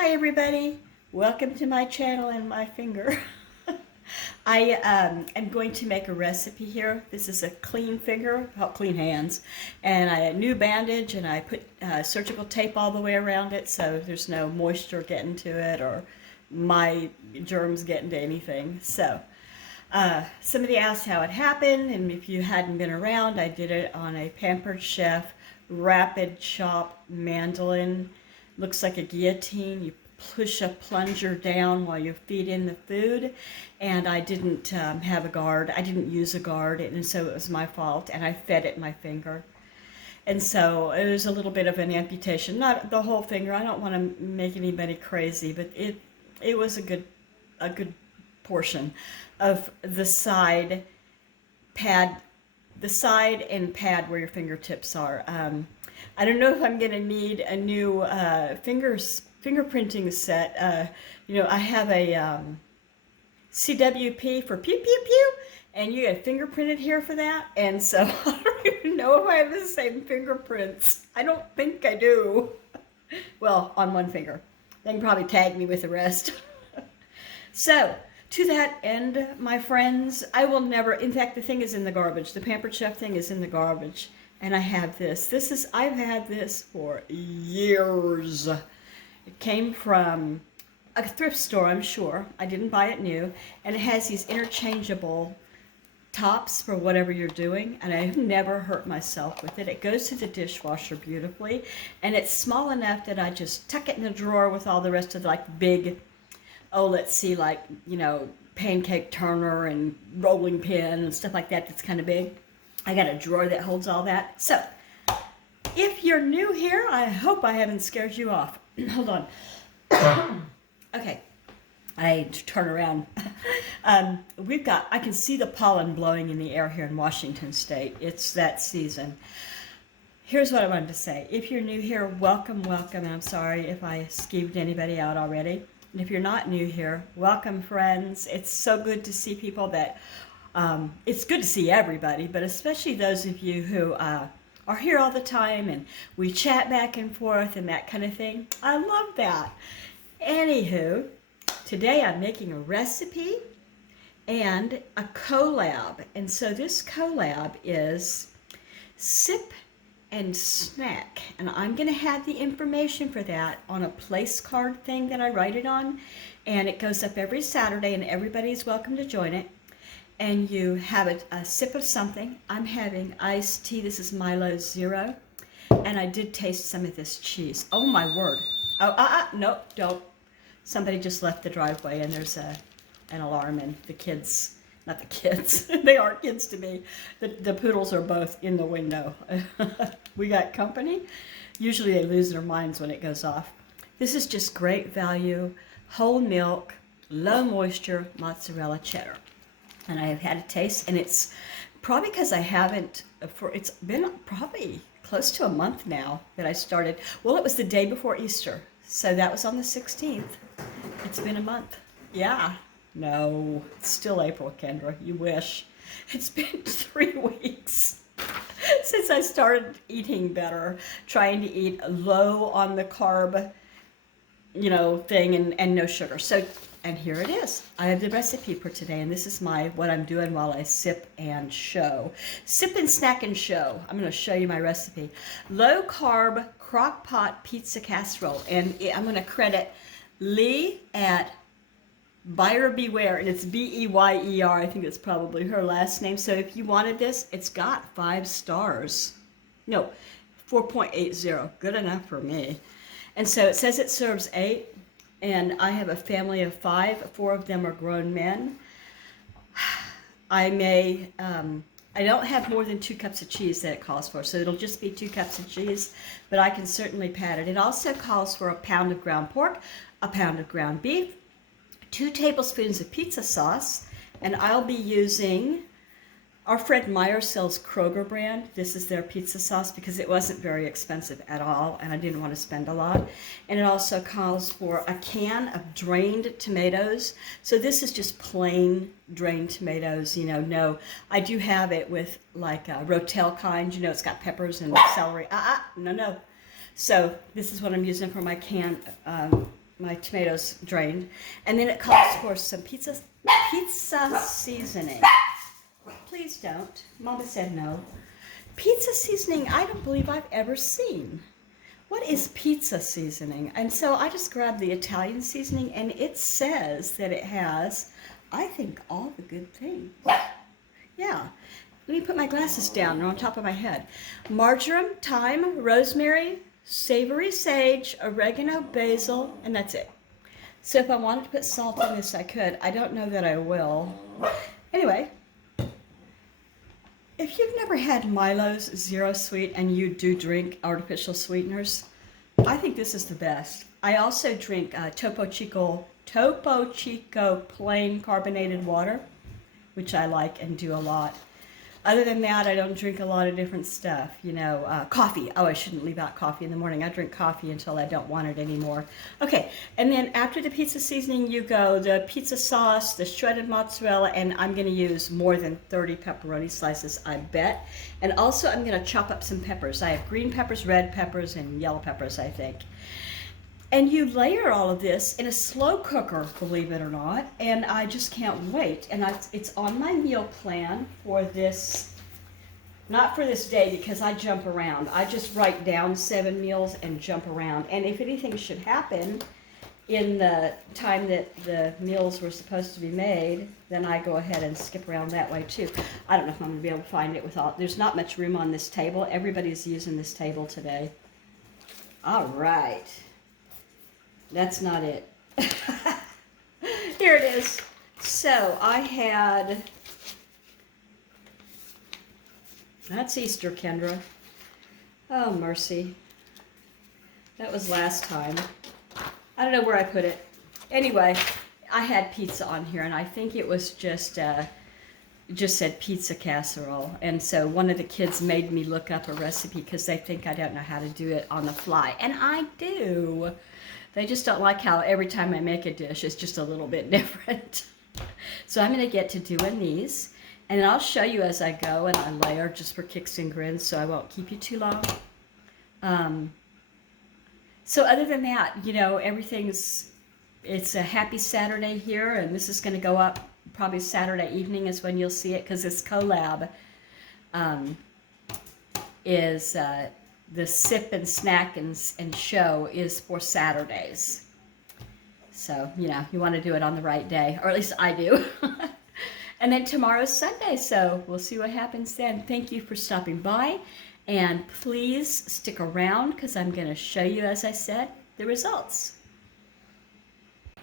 Hi everybody, welcome to my channel and my finger. I am going to make a recipe here. This is a clean finger, clean hands, and a new bandage, and I put surgical tape all the way around it so there's no moisture getting to it or my germs getting to anything. So somebody asked how it happened, and if you hadn't been around, I did it on a Pampered Chef rapid chop mandolin. Looks like a guillotine. You push a plunger down while you feed in the food, and I didn't have a guard. I didn't use a guard, and so it was my fault, and I fed it my finger. And so it was a little bit of an amputation, not the whole finger. I don't want to make anybody crazy, but it was a good portion of the side pad, the side and pad where your fingertips are. I don't know if I'm going to need a new fingerprinting set. I have a CWP for pew pew pew, and you get fingerprinted here for that. And so I don't even know if I have the same fingerprints. I don't think I do. Well, on one finger. They can probably tag me with the rest. So, to that end, my friends, I will never, in fact, the thing is in the garbage. The Pampered Chef thing is in the garbage. And I have this. I've had this for years. It came from a thrift store, I'm sure. I didn't buy it new. And it has these interchangeable tops for whatever you're doing. And I've never hurt myself with it. It goes to the dishwasher beautifully. And it's small enough that I just tuck it in the drawer with all the rest of the big, let's see, pancake turner and rolling pin and stuff like that that's kind of big. I got a drawer that holds all that. So, if you're new here, I hope I haven't scared you off. Hold on. Okay, I turn around. I can see the pollen blowing in the air here in Washington State. It's that season. Here's what I wanted to say. If you're new here, welcome, welcome. And I'm sorry if I skeeved anybody out already. And if you're not new here, welcome, friends. It's so good to see people that... it's good to see everybody, but especially those of you who are here all the time and we chat back and forth and that kind of thing. I love that. Anywho, today I'm making a recipe and a collab. And so this collab is Sip and Snack. And I'm going to have the information for that on a place card thing that I write it on. And it goes up every Saturday and everybody's welcome to join it. And you have a sip of something. I'm having iced tea. This is Milo Zero. And I did taste some of this cheese. Oh my word. No, don't. Somebody just left the driveway and there's an alarm, and the kids, not the kids, they aren't kids to me. The poodles are both in the window. We got company. Usually they lose their minds when it goes off. This is just great value, whole milk, low moisture, mozzarella cheddar. And I have had a taste, and it's probably because I haven't, it's been probably close to a month now that I started. Well, it was the day before Easter, so that was on the 16th. It's been a month. Yeah. No, it's still April, Kendra. You wish. It's been 3 weeks since I started eating better, trying to eat low on the carb, thing and no sugar. So, and here it is. I have the recipe for today, and this is what I'm doing while I sip and show. Sip and snack and show. I'm going to show you my recipe. Low carb crock pot pizza casserole, and I'm going to credit Lee at Buyer Beware, and it's Beyer. I think that's probably her last name. So if you wanted this, it's got 5 stars. No, 4.80. Good enough for me. And so it says it serves 8. And I have a family of 5. 4 of them are grown men. I don't have more than 2 cups of cheese that it calls for, so it'll just be 2 cups of cheese, but I can certainly pad it. It also calls for a pound of ground pork, a pound of ground beef, 2 tablespoons of pizza sauce, and I'll be using, our friend Meyer sells Kroger brand. This is their pizza sauce because it wasn't very expensive at all, and I didn't want to spend a lot. And it also calls for a can of drained tomatoes. So this is just plain drained tomatoes, no. I do have it with Rotel kind, it's got peppers and celery. No. So this is what I'm using for my can my tomatoes drained. And then it calls for some pizza seasoning. Please don't. Mama said no. Pizza seasoning, I don't believe I've ever seen. What is pizza seasoning? And so I just grabbed the Italian seasoning, and it says that it has, I think, all the good things. Yeah. Let me put my glasses down. They're on top of my head. Marjoram, thyme, rosemary, savory sage, oregano, basil, and that's it. So if I wanted to put salt in this, I could. I don't know that I will. Anyway, if you've never had Milo's Zero Sweet and you do drink artificial sweeteners, I think this is the best. I also drink Topo Chico plain carbonated water, which I like and do a lot. Other than that, I don't drink a lot of different stuff. Coffee. Oh, I shouldn't leave out coffee in the morning. I drink coffee until I don't want it anymore. Okay, and then after the pizza seasoning, you go the pizza sauce, the shredded mozzarella, and I'm going to use more than 30 pepperoni slices, I bet. And also, I'm going to chop up some peppers. I have green peppers, red peppers, and yellow peppers, I think. And you layer all of this in a slow cooker, believe it or not, and I just can't wait. And it's on my meal plan for this, not for this day because I jump around. I just write down 7 meals and jump around. And if anything should happen in the time that the meals were supposed to be made, then I go ahead and skip around that way too. I don't know if I'm going to be able to find it there's not much room on this table. Everybody's using this table today. All right. That's not it. Here it is. So I had, that's Easter, Kendra. Oh, mercy. That was last time. I don't know where I put it. Anyway, I had pizza on here, and I think it was just said pizza casserole. And so one of the kids made me look up a recipe because they think I don't know how to do it on the fly. And I do. They just don't like how every time I make a dish, it's just a little bit different. So I'm going to get to doing these. And then I'll show you as I go, and I layer just for kicks and grins, so I won't keep you too long. So other than that, it's a happy Saturday here, and this is going to go up probably Saturday evening is when you'll see it, because this collab is... the sip and snack and show is for Saturdays. So, you want to do it on the right day, or at least I do. And then tomorrow's Sunday, so we'll see what happens then. Thank you for stopping by, and please stick around because I'm going to show you, as I said, the results.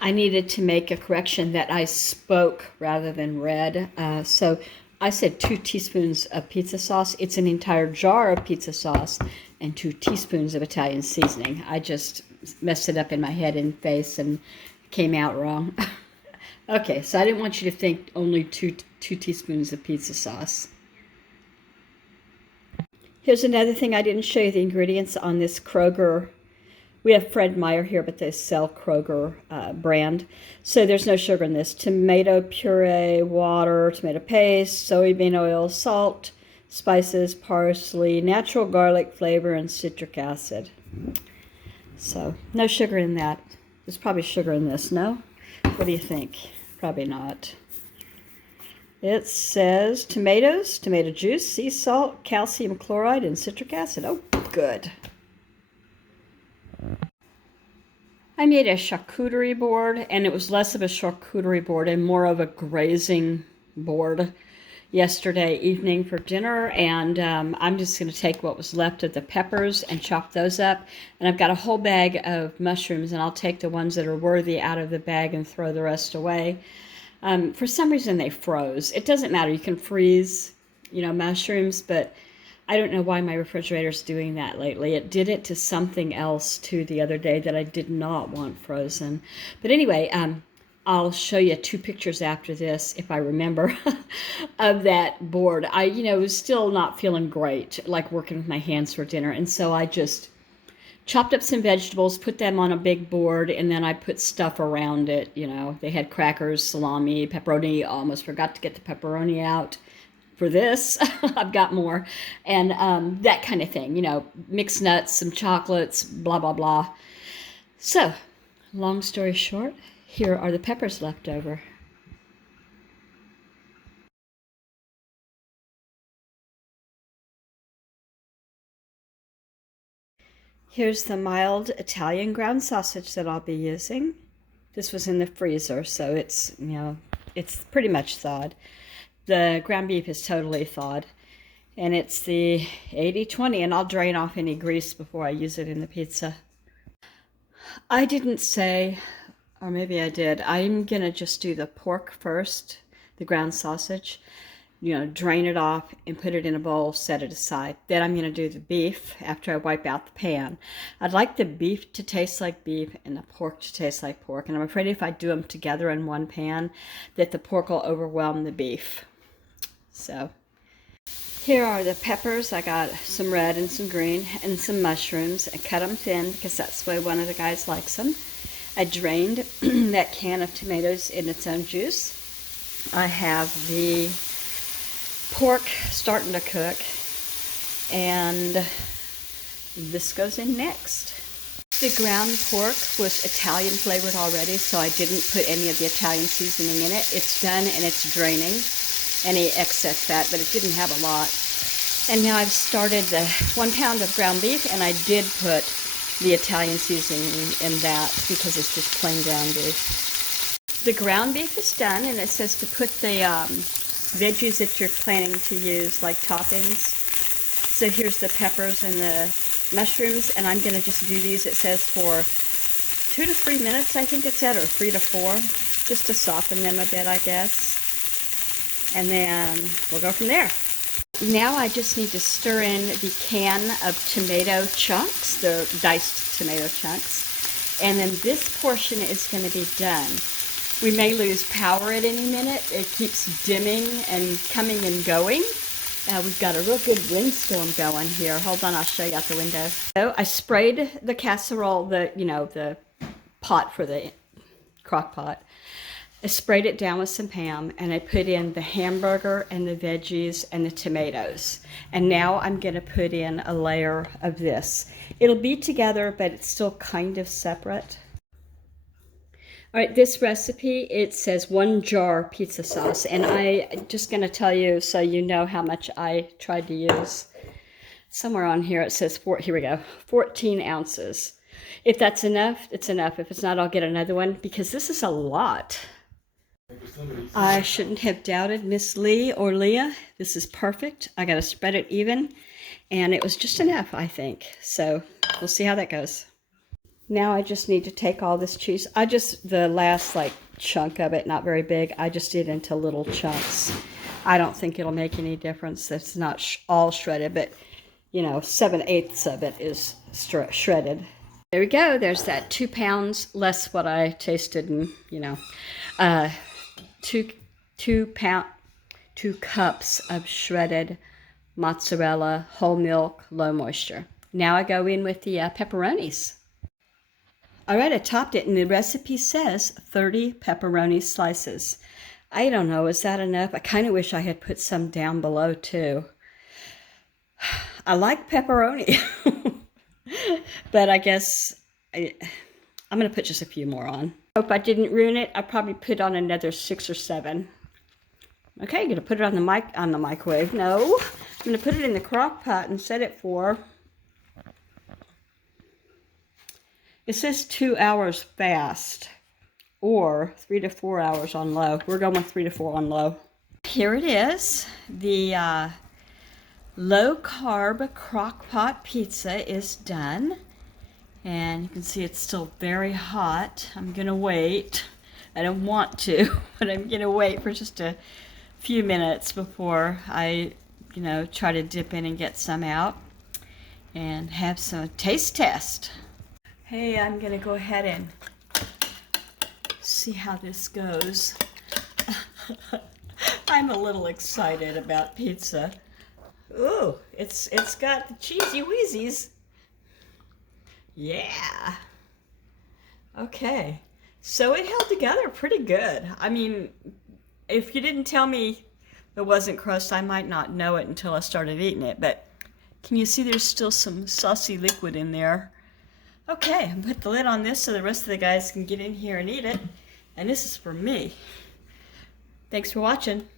I needed to make a correction that I spoke rather than read. So I said 2 teaspoons of pizza sauce. It's an entire jar of pizza sauce and 2 teaspoons of Italian seasoning. I just messed it up in my head and face and came out wrong. Okay, so I didn't want you to think only two teaspoons of pizza sauce. Here's another thing I didn't show you the ingredients on this Kroger. We have Fred Meyer here, but they sell Kroger brand. So there's no sugar in this. Tomato puree, water, tomato paste, soybean oil, salt, spices, parsley, natural garlic flavor, and citric acid. So no sugar in that. There's probably sugar in this, no? What do you think? Probably not. It says tomatoes, tomato juice, sea salt, calcium chloride, and citric acid. Oh, good. I made a charcuterie board, and it was less of a charcuterie board and more of a grazing board yesterday evening for dinner. And I'm just going to take what was left of the peppers and chop those up. And I've got a whole bag of mushrooms, and I'll take the ones that are worthy out of the bag and throw the rest away. For some reason they froze. It doesn't matter. You can freeze, mushrooms, but I don't know why my refrigerator's doing that lately. It did it to something else too the other day that I did not want frozen. But anyway, I'll show you 2 pictures after this, if I remember, of that board. I, was still not feeling great, like working with my hands for dinner. And so I just chopped up some vegetables, put them on a big board, and then I put stuff around it. They had crackers, salami, pepperoni. Almost forgot to get the pepperoni out for this. I've got more. And that kind of thing, mixed nuts, some chocolates, blah, blah, blah. So Long story short, here are the peppers left over. Here's the mild Italian ground sausage that I'll be using. This was in the freezer, so it's, it's pretty much thawed. The ground beef is totally thawed. And it's the 80-20, and I'll drain off any grease before I use it in the pizza. I didn't say, or maybe I did, I'm going to just do the pork first, the ground sausage. Drain it off and put it in a bowl, set it aside. Then I'm going to do the beef after I wipe out the pan. I'd like the beef to taste like beef and the pork to taste like pork. And I'm afraid if I do them together in one pan, that the pork will overwhelm the beef. So here are the peppers. I got some red and some green and some mushrooms. I cut them thin because that's the way one of the guys likes them. I drained that can of tomatoes in its own juice. I have the pork starting to cook, and this goes in next. The ground pork was Italian flavored already, so I didn't put any of the Italian seasoning in it. It's done and it's draining any excess fat, but it didn't have a lot. And now I've started the 1 pound of ground beef, and I did put the Italian seasoning in that because it's just plain ground beef. The ground beef is done, and it says to put the veggies that you're planning to use, like toppings. So here's the peppers and the mushrooms, and I'm going to just do these, it says, for 2 to 3 minutes, I think it said, or 3 to 4, just to soften them a bit, I guess. And then we'll go from there. Now I just need to stir in the can of tomato chunks, the diced tomato chunks, and then this portion is going to be done. We may lose power at any minute. It keeps dimming and coming and going. We've got a real good windstorm going here. Hold on, I'll show you out the window. So I sprayed the casserole, the pot for the crock pot. I sprayed it down with some ham, and I put in the hamburger and the veggies and the tomatoes. And now I'm going to put in a layer of this. It'll be together, but it's still kind of separate. All right, this recipe, it says 1 jar pizza sauce, and I'm just going to tell you so you know how much I tried to use. Somewhere on here it says, here we go, 14 ounces. If that's enough, it's enough. If it's not, I'll get another one because this is a lot. I shouldn't have doubted Miss Lee or Leah. This is perfect. I got to spread it even, and it was just enough, I think. So we'll see how that goes. Now I just need to take all this cheese. The last chunk of it, not very big, I just did into little chunks. I don't think it'll make any difference. It's not all shredded, but 7/8 of it is shredded. There we go. There's that 2 pounds less what I tasted, and 2 cups of shredded mozzarella, whole milk, low moisture. Now I go in with the pepperonis. All right, I topped it, and the recipe says 30 pepperoni slices. I don't know, is that enough? I kind of wish I had put some down below, too. I like pepperoni, but I guess I'm going to put just a few more on. Hope I didn't ruin it. I probably put on another 6 or 7. Okay, I'm going to put it on the microwave. No, I'm going to put it in the crock pot and set it for... It says 2 hours fast or 3 to 4 hours on low. We're going with 3 to 4 on low. Here it is. The low carb crock pot pizza is done. And you can see it's still very hot. I'm going to wait. I don't want to, but I'm going to wait for just a few minutes before I, try to dip in and get some out and have some taste test. Hey, I'm going to go ahead and see how this goes. I'm a little excited about pizza. Ooh, it's got the cheesy wheezies. Yeah. Okay. So it held together pretty good. I mean, if you didn't tell me it wasn't crust, I might not know it until I started eating it. But can you see there's still some saucy liquid in there? Okay, I'm put the lid on this so the rest of the guys can get in here and eat it. And this is for me. Thanks for watching.